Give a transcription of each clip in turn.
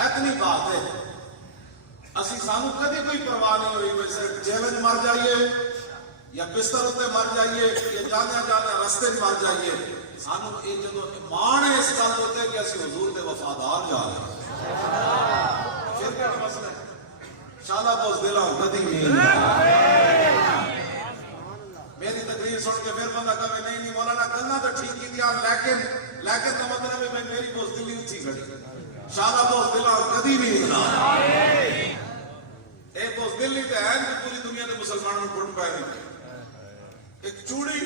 اتنی بات ہے اسی سانو کدی کوئی پرواہ نہیں ہوئی کوئی صرف جیل میں مر جائیے یا بستر اتنے مر جائیے یا جانے جانے رستے میں مر جائیے سانو یہ جدو ایمان ہے اس گل ہوتے کہ اسی حضور دے وفادار جا رہے ہیں پھر کیا مسئلہ ہے شالا بوز دلا ہوں کدی نہیں میری تقریر سن کے پھر بندہ کہے نہیں مولانا گلا تو ٹھیک کی دیا لیکن تو مطلب ہے میری بوز دلی اچھی کھڑی شالا بوز دلا ہوں کدی نہیں اتنا ایک بوز دلی تو ہے کہ پوری دنیا کے مسلمانوں کو گھٹ پائے نہیں ایک چوڑی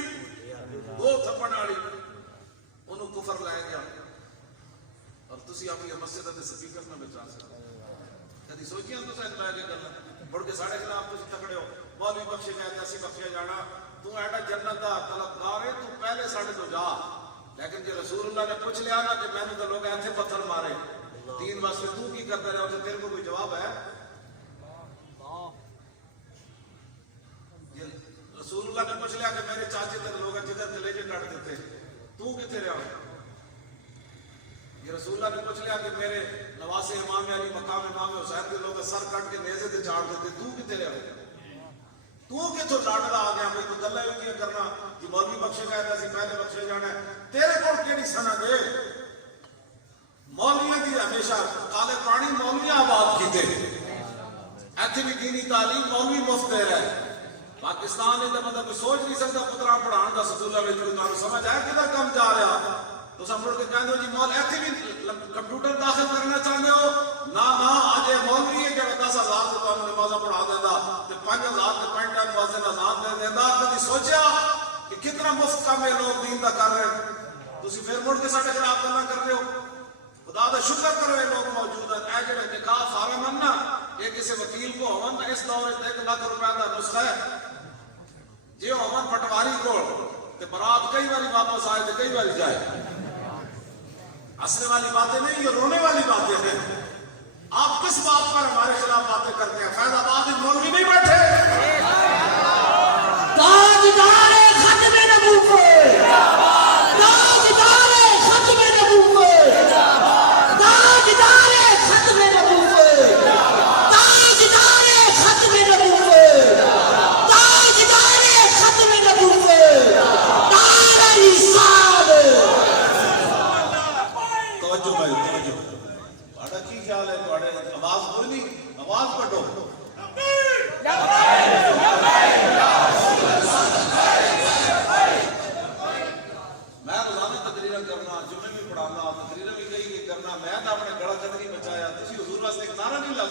دو تھپڑ والی انہوں کفر لائے گیا اور تسی اپنی مسجد کے سپیکر میں بچا سکتے کدی سوچیاں تو سائن پائے کے کرنا بڑھ کے ساڑھے خلاف تسی تکڑے ہو مولوی بخشے گئے اسی بخشے جانا تو ایڈا جنت دا طلبگار ہے تو پہلے ساڑھے تو جا لیکن جی رسول اللہ نے پوچھ لیا نا کہ میں نے تو لوگ ایتھے پتھر مارے تین واسطے تو کی کرتا رہا تیرے کو کوئی جواب ہے رسول اللہ نے پوچھ لیا کہ میرے چاچے تک لوگ جدھر کلیجے کاٹ دیتے تو کتے رہا یہ رسول اللہ نے پوچھ لیا کہ میرے نواز امام علی مقام امام حسین کے لوگ سر کٹ کے نیزے سے چاڑ دیتے تو کتے رہا تو کتوں ڈاٹا آ گیا کوئی تو گلا ہی کیا کرنا کہ مولوی بخشے گئے تھا پہلے بخشے جانا ہے تیرے کو کیڑی سند ہے مولویاں دی ہمیشہ کالے پانی مولویاں آباد کیتے ایتھے بھی دینی تعلیم مولوی مفت دے رہا ہے پاکستان نے جب مطلب سوچ نہیں سکتا پترا پڑھان کا سکولہ میں تمہیں سمجھ آیا کدھر کم جا رہا تو سب مڑ کے کہہ دو جی مول ایتھے بھی کمپیوٹر داخل کرنا چاہتے ہو نہ آج یہ مولوی ہے کہ 10,000 سے تمہیں نمازہ پڑھا دیتا کہ 5,000 کے پینٹ ٹائم واسطے نظام دے دیتا کبھی سوچیا کہ کتنا مفت کام یہ لوگ دین کا کر رہے ہیں تو پھر مڑ کے ساڑھے خلاف کرنا کر رہے ہو خدا دا شکر کرو یہ لوگ موجود ہیں اے جڑے نکاح سارے مننا یہ کسی وکیل کو ہون اس دور 1 لاکھ روپے کا نسخہ ہے جی ہون پٹواری کو کہ برات کئی باری واپس آئے تو کئی باری جائے ہنسنے والی باتیں نہیں یہ رونے والی باتیں ہیں آپ کس بات پر ہمارے خلاف باتیں کرتے ہیں فیض آباد میں مولوی نہیں بیٹھے تاجدار ختم نبوت تاجدار ختم نبوت تاجدار ختم نبوت تاجدار ختم نبوت تاجدار ختم نبوت تاج رسالت توجہ بھائی توجہ بڑا کی خیال ہے تھوڑے آواز کوئی نہیں آواز پڑھو میں روزانہ تقریریں کرنا جمعے بھی پڑھانا تقریریں بھی کئی کہ کرنا میں تو اپنے گڑا قدر نہیں بچایا تسی حضور واسطے ایک نعرہ نہیں لا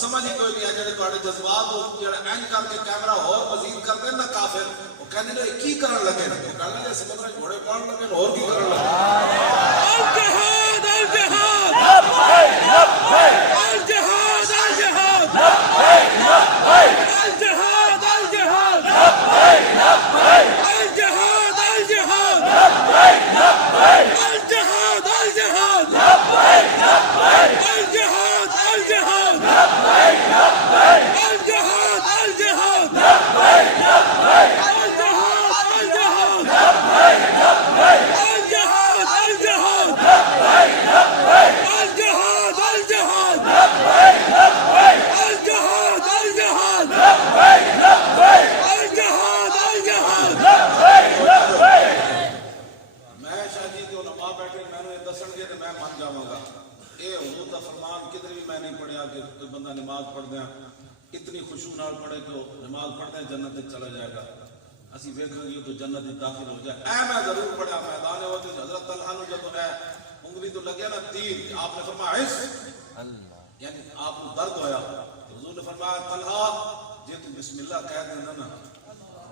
سمجھ ہی کوئی نہیں ہے جڑے تواڈے جذبات جڑے این کر کے کیمرہ اور مزید کر دین نا کافر وہ کہندے نے کی کرن لگے وہ کہندے نے سمندر گھوڑے پان لگے اور کی کرن لگے الجہاد الجہاد الجہاد الجہاد الجہاد الجہاد الجہاد الجہاد الجہاد الجہاد الجہاد الجہاد الجہاد الجہاد الجہاد الجہاد علماء بیٹھے میں نے دسن گے تو میں مان جاؤں گا یہ حضور کا فرمان کدھر بھی میں نہیں پڑھیا کہ کوئی بندہ نماز پڑھ دیا اتنی خوشبو نال پڑھے کہ نماز پڑھ دیں جنت میں چلا جائے گا اسی ویکھیں گے تو جنت میں داخل ہو جائے اے میں ضرور پڑھا میدان ہوتے حضرت طلحہ نے جب ہے انگلی تو لگیا نا تیر آپ نے فرمایا یعنی آپ کو درد ہویا حضور نے فرمایا طلحہ جی تو بسم اللہ کہہ دینا نا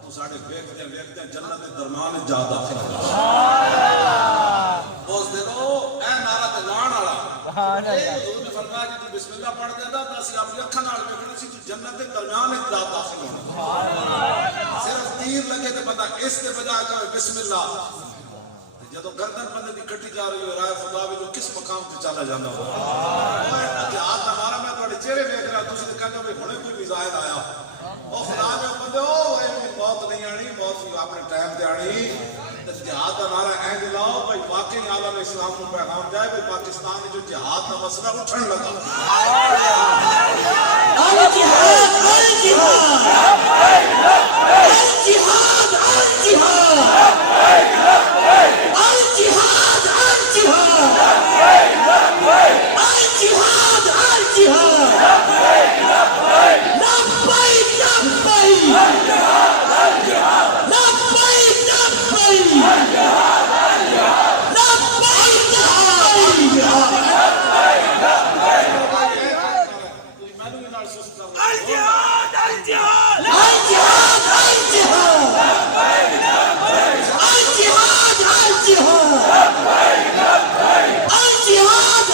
تو ساڑھے ویکھتے جنت کے درمیان جا داخل اس دیکھو اے نعرہ تے لان والا حضور نے فرمایا کہ تو بسم اللہ پڑھ دینا تو اسی اپنی اکھاں نال ویکھنا سی تو جنت کے درمیان جا داخل ہونا صرف تیر لگے تے پتہ اس کے بجائے کہ بسم اللہ جدو گردن بندے دی کٹی جا رہی ہو رائے خدا بھی جو کس مقام تے چلا جانا ہو جہاد دا مارا میں تواڈے چہرے ویکھ رہا تسی تے کہندے ہو ہنے کوئی میزائل آیا او خدا دے بندے او موت نہیں آنی موت اپنے ٹائم تے آنی تے جہاد دا نعرہ اے دلاؤ بھائی واقعی عالم اسلام کو پیغام جائے کہ پاکستان میں جو جہاد کا مسئلہ اٹھن لگا الجہاد الجہاد الجہاد الجہاد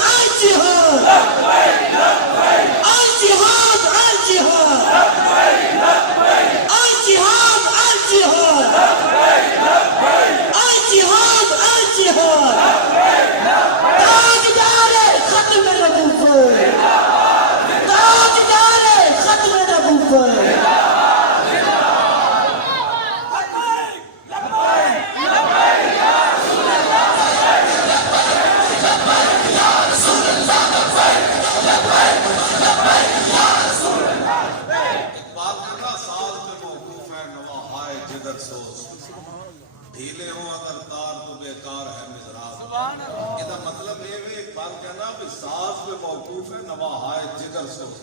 ڈھیلے ہو اگر تار تو بیکار ہے مزراب یہ مطلب یہ ہے ایک بات کہنا کہ ساز پہ موقوف ہے نواحائے جگر سوز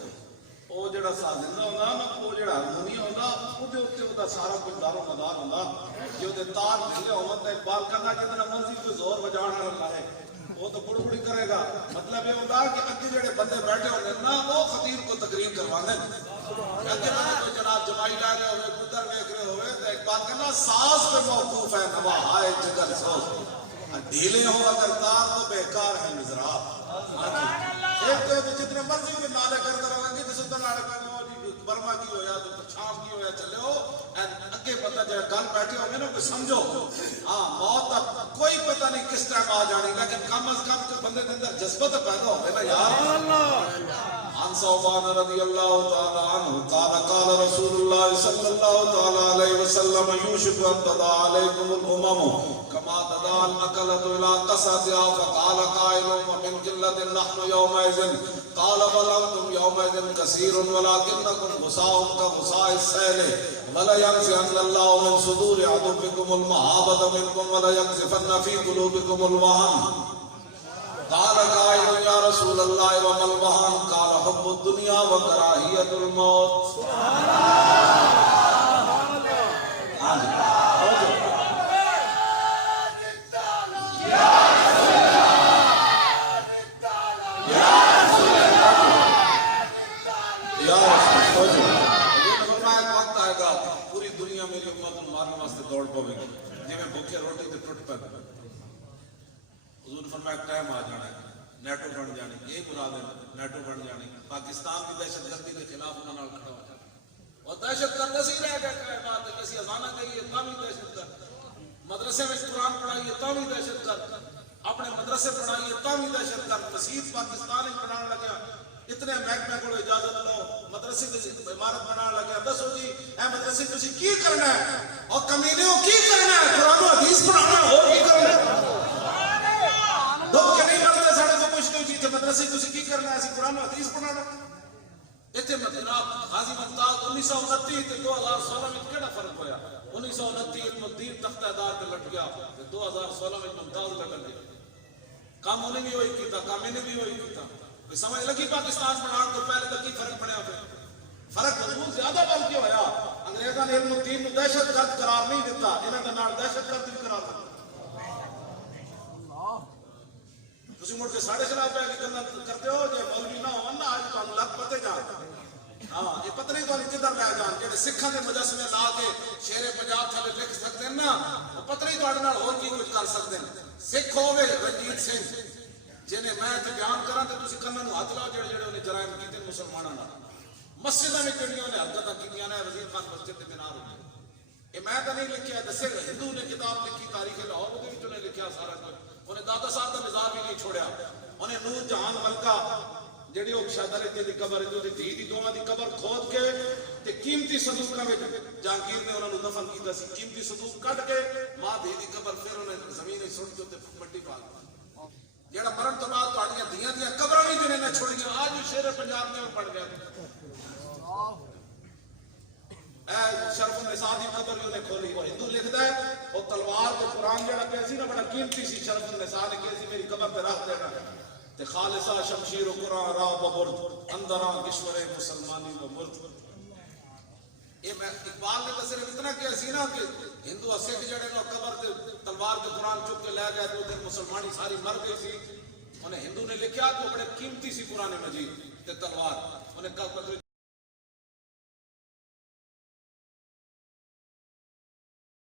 وہ جڑا سازندہ ہونا نا وہ جڑا ہارمونی ہونا وہ دے اوتے ہوتا سارا کچھ دار و مدار ہونا جو دے تار ڈھیلے ہونا تے بات کرنا جتنا مرضی کوئی زور بجانا رہا ہے وہ تو بڑی بڑی کرے گا مطلب یہ ہوتا کہ اگے جڑے بندے بیٹھے ہونے نا وہ خطیب کو تقریر کروانے اگے بندے کوئی جناب جمائی لے رہے ہوئے پتر ویکھ رہے ہوئے تو ایک بات کرنا ساز پہ موقوف ہے نواحائے جگر سوز ڈھیلے ہو اگر تار تو بیکار ہے مزراب ایک تو جتنے مرضی میں نالے کرتے رہیں گے جس طرح نالے کرنے برما کی ہویا تو چھاپ کی ہویا چلے ہو اگے پتہ جائے گل بیٹھے ہوگے نا کوئی سمجھو ہاں موت کا کوئی پتہ نہیں کس ٹائم آ جانی لیکن کم از کم تو بندے کے اندر جذبہ تو پیدا ہوگا نا یار عن ثوبان رضی اللہ تعالی عنہ قال قال رسول اللہ صلی اللہ تعالی علیہ وسلم یوشک ان تدعى علیکم الامم كما تدعى الاکلۃ الى قصعتها فقال قائل ومن قلة نحن يومئذ قال بل انتم يومئذ كثير ولكنكم غثاء كغثاء السيل ولا ينزعن الله من صدور عدوكم المهابة منكم ولا يقذفن في قلوبكم الوهن قال قائل يا رسول الله وما الوهن قال حب الدنيا وكراهية الموت پوری دنیا میری امت کو مارنے واسطے دوڑ پوے گی جی میں بھوکے روٹی تے ٹوٹ پے حضور فرمایا ٹائم آ جانا ہے نیٹو بن جانی یہ مراد ہے نیٹو بن جانی پاکستان کی دہشت گردی کے خلاف انہوں نے کھڑا ہو جانا اور دہشت گرد اسی رہ گئے بات ہے کسی ازانہ کہیے تا بھی دہشت گرد مدرسے میں قرآن پڑھائیے تا بھی دہشت گرد اپنے مدرسے پڑھائیے تا بھی دہشت گرد مسجد پاکستان میں بنانے لگا اتنے محکمے کو اجازت دو مدرسے کی عمارت بنانے لگا دسو جی اے مدرسے تسی کی کرنا ہے اور کمینیوں کی کرنا ہے قرآن و حدیث پڑھانا اور کی کرنا ہے دو کہ نہیں پڑھتے ساڑھے تو کچھ نہیں چیتے مدرسے تسی کی کرنا ہے اسی قرآن و حدیث پڑھانا اتنے جناب غازی ممتاز 1929 تے 2016 میں کیڑا فرق ہویا 1929 میں دین تختہ دار تے لٹ گیا 2016 میں ممتاز لگ گیا کام انہیں بھی وہی کیتا، کام انہیں بھی وہی کیتا. کوئی سمجھ لگی پاکستان بنانے تو پہلے تو کی فرق پڑیا پھر؟ فرق ضرور زیادہ بن کے ہویا. انگریزاں نے علم الدین نوں دہشت گرد قرار نہیں دیتا، انہاں دے نال دہشت گرد بھی قرار دیتا. تسی مڑ کے ساڑھے خلاف پہ گلاں کرتے ہو جے مولوی نہ ہون نا اج تانوں لگ پتے جان. ہاں یہ پتہ نہیں تانوں کدھر لے جان. جڑے سکھاں دے مجسمے لا کے شیر پنجاب تھلے لکھ سکدے نا، وہ پتہ نہیں تہاڈے نال ہور کی کچھ کر سکدے نے. سکھ ہوے رنجیت سنگھ جنہیں میں تے بیان کراں تے تسی کناں نوں ہاتھ لاؤ جڑے جڑے انہیں جرائم کیتے مسلماناں نال. مسجداں وچ جڑیاں نے حرکتاں کیتیاں نے وزیر خان مسجد دے مینار ہوئی. یہ میں تو نہیں لکھیا، دسے ہندو نے کتاب لکھی تاریخ لاہور وہ بھی انہیں لکھیا سارا کچھ. انہیں دادا صاحب کا مزار بھی نہیں چھوڑیا. انہیں نور جہان ملکہ جڑی وہ شہزادے دی قبر ہے دھی دی دوواں دی قبر کھود کے تے قیمتی صندوقاں وچ جہانگیر نے انہاں نوں دفن کیتا سی. قیمتی صندوق کڈ کے ماں دھی دی قبر پھر انہیں زمین وچ سٹ کے تے مٹی پا دی. جڑا مرن تو بعد تہاڈیاں دھیاں دیاں قبراں وی جنہیں نہ چھوڑیاں آج بھی شیر پنجاب میں پڑ گیا. اے شرف النساء دی قبر بھی انہیں کھولی. وہ ہندو لکھدا ہے وہ تلوار تے قرآن جڑا پیا سی نا بڑا قیمتی سی. شرف النساء نے کہی سی میری قبر تے رکھ دینا تے خالصہ شمشیر و قرآن راہ ببرد اندراں کشور مسلمانی و مرد. یہ میں اقبال نے تو صرف اتنا کیا سی نا کہ ہندو سکھ جڑے نا قبر تے تلوار تے قرآن چک کے لے گئے تو ادھر مسلمانی ساری مر گئی سی. انہیں ہندو نے لکھیا تو بڑے قیمتی سی قرآن مجید تے تلوار. انہیں